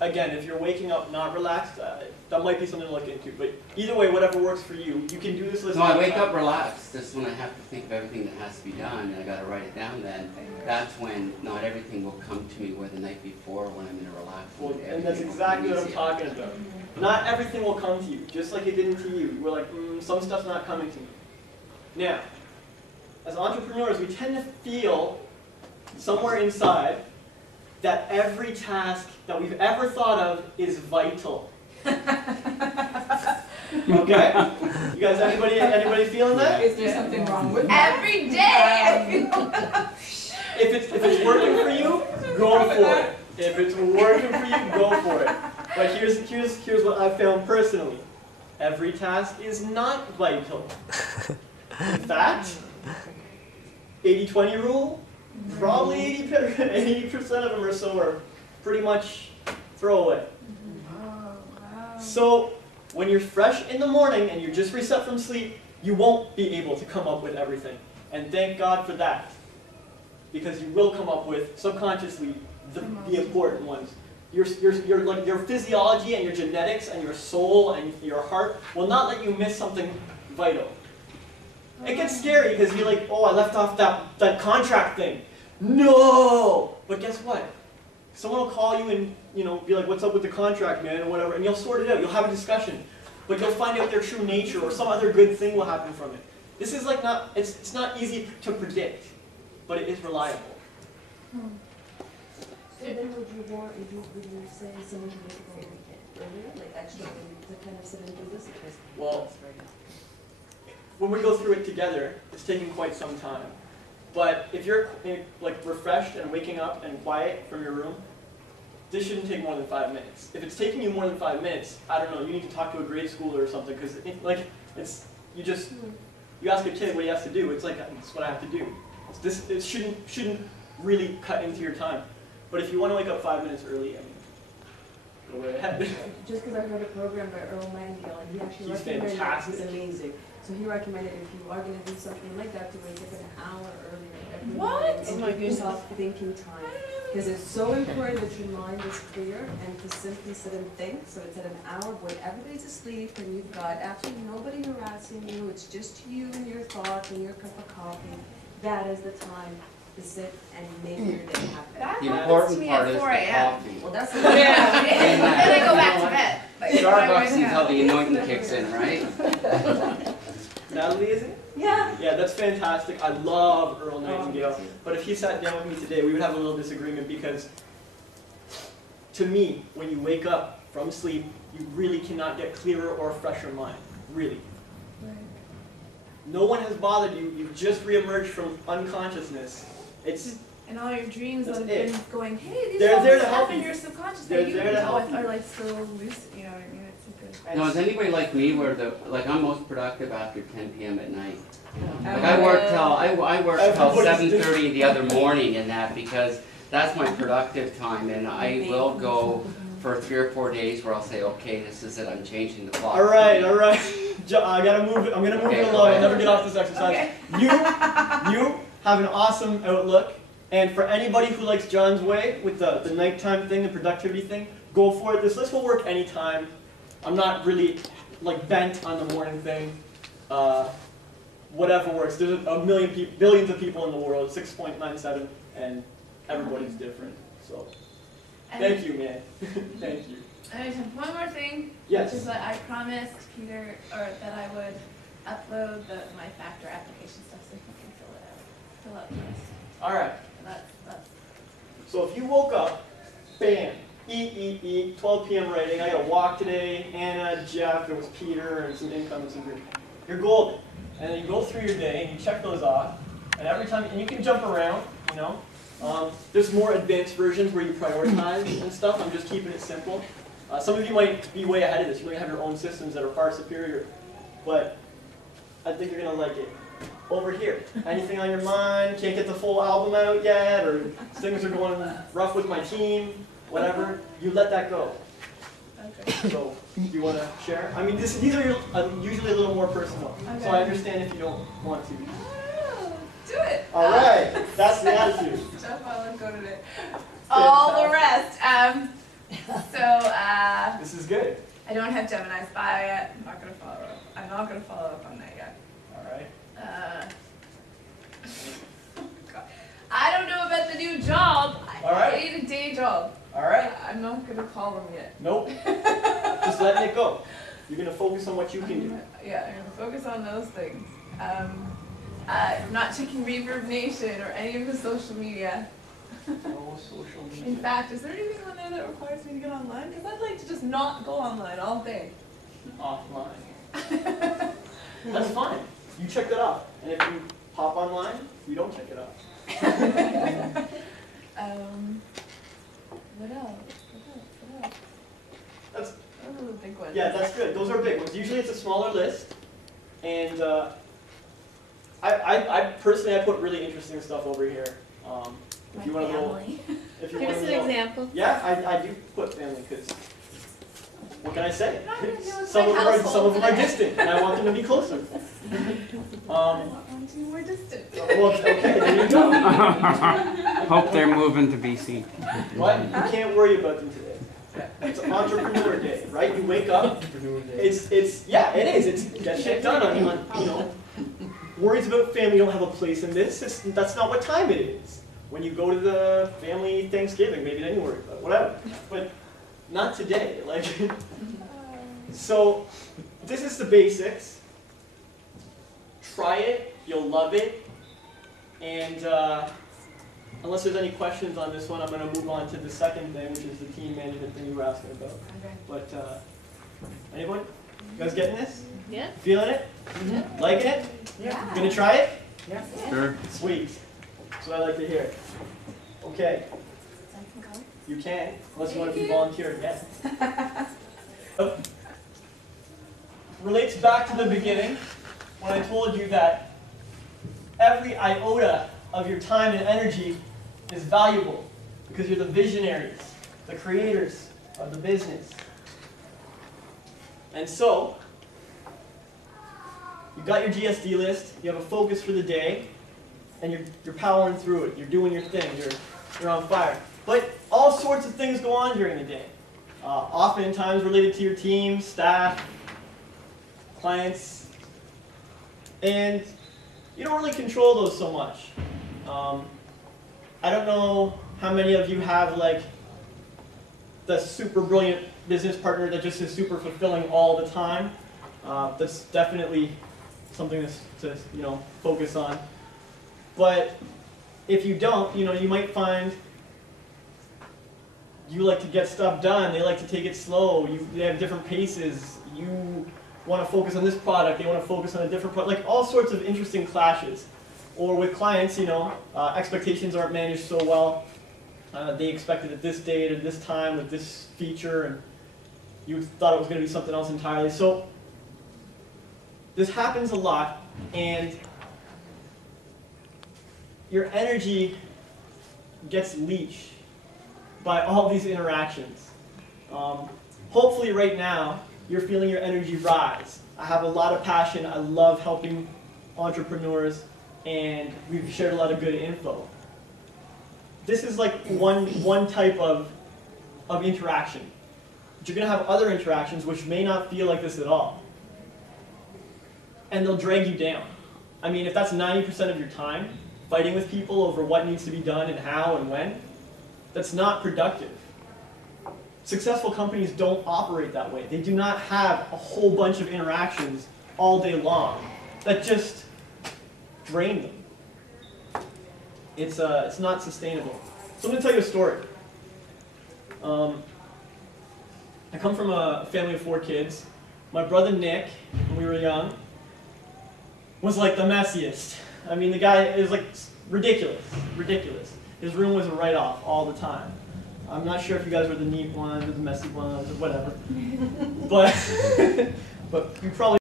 again, if you're waking up not relaxed, that might be something to look into. But either way, whatever works for you, you can do this list. No, I wake up relaxed. Just when I have to think of everything that has to be done, and I got to write it down. Then that's when not everything will come to me. Where the night before, when I'm in a relaxed mood, and that's exactly what I'm talking about. Not everything will come to you, just like it didn't to you. You were like, some stuff's not coming to me. Now, as entrepreneurs, we tend to feel somewhere inside that every task that we've ever thought of is vital. Okay? You guys, anybody feeling that? Is there something wrong with that? Every day I feel If it's working for you, go for it. If it's working for you, go for it. But here's what I've found personally. Every task is not vital. In fact, 80-20 rule, probably 80% of them or so are pretty much throwaway. So when you're fresh in the morning and you're just reset from sleep, you won't be able to come up with everything. And thank God for that. Because you will come up with, subconsciously, the important ones. Your physiology and your genetics and your soul and your heart will not let you miss something vital. It gets scary because you're like, oh, I left off that contract thing. No! But guess what? Someone will call you and be like, what's up with the contract, man, or whatever, and you'll sort it out. You'll have a discussion. But you'll find out their true nature or some other good thing will happen from it. This is like it's not easy to predict, but it is reliable. So then would you say someone should make it a weekend earlier? Like actually to kind of sit and do this? Well, when we go through it together, it's taking quite some time. But if you're like refreshed and waking up and quiet from your room, this shouldn't take more than 5 minutes. If it's taking you more than 5 minutes, I don't know, you need to talk to a grade schooler or something, because you ask a kid what he has to do, it's like, it's what I have to do. It shouldn't really cut into your time. But if you want to wake up 5 minutes early, go right ahead. Just because I heard a program by Earl Nightingale, and he actually recommended it. He's amazing. So he recommended if you are going to do something like that, to wake up an hour earlier every morning and give yourself thinking time. Because it's so important that your mind is clear and to simply sit and think. So it's at an hour when everybody's asleep and you've got absolutely nobody harassing you. It's just you and your thoughts and your cup of coffee. That is the time to sit and make your day happen. That The happens to important me part at is 4 the a.m. coffee. Well, that's Then I go back to bed. Starbucks until the anointing kicks in, right? Natalie, is it? Yeah. Yeah, that's fantastic. I love Earl Nightingale. But if he sat down with me today, we would have a little disagreement because, to me, when you wake up from sleep, you really cannot get clearer or fresher mind. Really. Right. No one has bothered you. You've just reemerged from unconsciousness. And all your dreams that have That's been going, hey, these They're all there this to help stuff in you. your subconscious They're that you there to know help you. are like still loose, you know what I mean? It's a good. Now, is anybody like me where I'm most productive after 10 p.m. at night? Like I work till 7:30 the other morning and that, because that's my productive time, and I will go for 3 or 4 days where I'll say, okay, this is it, I'm changing the clock. All right. I gotta move it. I'm gonna move it along. I'll never get off this exercise. Okay. You have an awesome outlook, and for anybody who likes John's way with the nighttime thing, the productivity thing, go for it. This list will work anytime. I'm not really bent on the morning thing. Whatever works. There's billions of people in the world, 6.97, and everybody's different. So, thank you, man. Thank you. And I just have one more thing. Yes. Which is that I promised Peter, that I would upload my factor application stuff so he can fill out the list. All right. That's. So if you woke up, bam, eat, 12 p.m. writing. I got to walk today. Anna, Jeff, there was Peter, and some income and some green. You're golden. And then you go through your day and you check those off. And every time, and you can jump around, there's more advanced versions where you prioritize and stuff. I'm just keeping it simple. Some of you might be way ahead of this. You might have your own systems that are far superior. But I think you're going to like it. Over here, anything on your mind? Can't get the full album out yet, or things are going rough with my team, whatever. You let that go. Okay. So, do you want to share? I mean, these are usually a little more personal. Okay. So I understand if you don't want to. Do it. All right. That's the attitude. Jeff, I'll go today. All the rest. So, This is good. I don't have Gemini's bio yet. I'm not gonna follow up. I'm not gonna follow up on that yet. All right. God. I don't know about the new job. All right. I need a day job. All right. I'm not gonna call them yet. Nope. Just letting it go. You're gonna focus on what you can do. Yeah, I'm gonna focus on those things. I'm not checking Reverb Nation or any of the social media. No social media. In fact, is there anything on there that requires me to get online? Because I'd like to just not go online all day. Offline. That's fine. You check that off. And if you pop online, you don't check it off. What else? That's, Those are the big ones. yeah, that's good. Those are big ones. Usually it's a smaller list. And I personally, I put really interesting stuff over here. If you want to go, if you Give want us to an go, example. yeah, I do put family because what can I say? I'm not gonna deal with Some my of them are household today. distant, and I want them to be closer. I want one to be more distant. Well, okay, there you go. Hope they're moving to BC. What? You can't worry about them today. It's Entrepreneur Day, right? You wake up. It's yeah, it is. It's get shit done on you know. Worries about family don't have a place in this. That's not what time it is. When you go to the family Thanksgiving, maybe then you worry about it, whatever. But not today. Like, so this is the basics. Try it. You'll love it. And unless there's any questions on this one, I'm going to move on to the second thing, which is the team management thing you were asking about. Okay. But anyone? You guys getting this? Yeah. Feeling it? Yeah. Liking it? Yeah. Gonna try it? Sure. Sweet. That's what I like to hear. Okay, So I can go? you can, unless you want to be volunteering again. Relates back to the beginning, when I told you that every iota of your time and energy is valuable because you're the visionaries, the creators of the business. And so, you got your GSD list, you have a focus for the day, and you're powering through it. You're doing your thing. You're on fire. But all sorts of things go on during the day. Oftentimes related to your team, staff, clients, and you don't really control those so much. I don't know how many of you have like the super brilliant business partner that just is super fulfilling all the time. That's definitely something to focus on. But if you don't, you might find you like to get stuff done. They like to take it slow. They have different paces. You want to focus on this product. They want to focus on a different product. Like all sorts of interesting clashes. Or with clients, expectations aren't managed so well. They expected at this date or this time with this feature, and you thought it was going to be something else entirely. So this happens a lot, and your energy gets leached by all these interactions. Hopefully right now, you're feeling your energy rise. I have a lot of passion. I love helping entrepreneurs, and we've shared a lot of good info. This is like one type of interaction. But you're going to have other interactions which may not feel like this at all. And they'll drag you down. I mean, if that's 90% of your time, fighting with people over what needs to be done and how and when, that's not productive. Successful companies don't operate that way. They do not have a whole bunch of interactions all day long that just drain them. It's not sustainable. So I'm going to tell you a story. I come from a family of 4 kids. My brother Nick, when we were young, was like the messiest. I mean, the guy is like ridiculous. His room was a write-off all the time. I'm not sure if you guys were the neat ones or the messy ones or whatever. but you probably